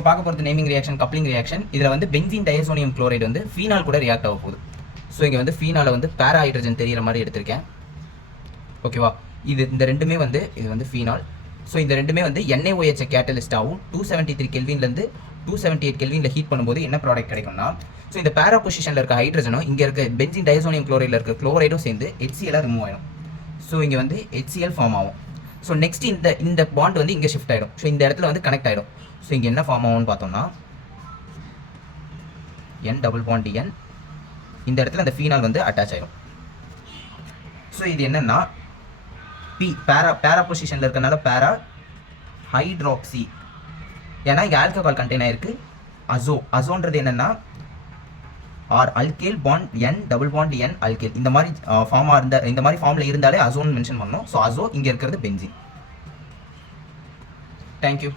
இப்போ பார்க்க போகிறது நேமிங் ரியாக்ஷன், கப்ளிங் ரியாக்ஷன். இதில் வந்து பென்சீன் டைசோனியம் குளோரைடு வந்து ஃபீனால் கூட ரியாக்ட் ஆக போகுது. ஸோ இங்கே வந்து ஃபீனால வந்து பேரா ஹைட்ரஜன் தெரிகிற மாதிரி எடுத்திருக்கேன். ஓகேவா? இந்த ரெண்டுமே வந்து இது வந்து ஃபீனால். ஸோ இந்த ரெண்டுமே வந்து NaOH கேட்டலிஸ்டாகவும் 273 கெல்வின்லேருந்து 278 கெல்வினில் ஹீட் பண்ணும்போது என்ன ப்ராடக்ட் கிடைக்கும்னா, ஸோ இந்த பேரா பொசிஷனில் இருக்க ஹைட்ரஜனும் இங்கே இருக்க பென்சீன் டைசோனியம் குளோரைடில் இருக்க குளோரைடும் சேர்ந்து HCl ரிமூவ் ஆகிடும். ஸோ இங்கே வந்து HCl ஃபார்ம் ஆகும். ஸோ நெக்ஸ்ட் இந்த பாண்ட் வந்து இங்கே ஷிஃப்ட் ஆகிடும். ஸோ இந்த இடத்துல வந்து கனெக்ட் ஆகிடும். ஸோ இங்கே என்ன ஃபார்ம் ஆகும்னு பார்த்தோம்னா N டபுள் பாண்ட் N, இந்த இடத்துல அந்த ஃபீனால் வந்து அட்டாச் ஆகிடும். ஸோ இது என்னன்னா பேரா பொசிஷனில் இருக்கனால பேரா ஹைட்ராக்சி. ஏன்னா இங்கே ஆல்கஹால் கண்டெயின் ஆயிருக்கு. அசோன்றது என்னன்னா R alkyl bond N double bond N alkyl. இந்த மாதிரி ஃபார்மில் இருந்தாலே அசோன் மென்ஷன் பண்ணணும். ஸோ அசோ இங்கே இருக்கிறது பென்சீன். தேங்க்யூ.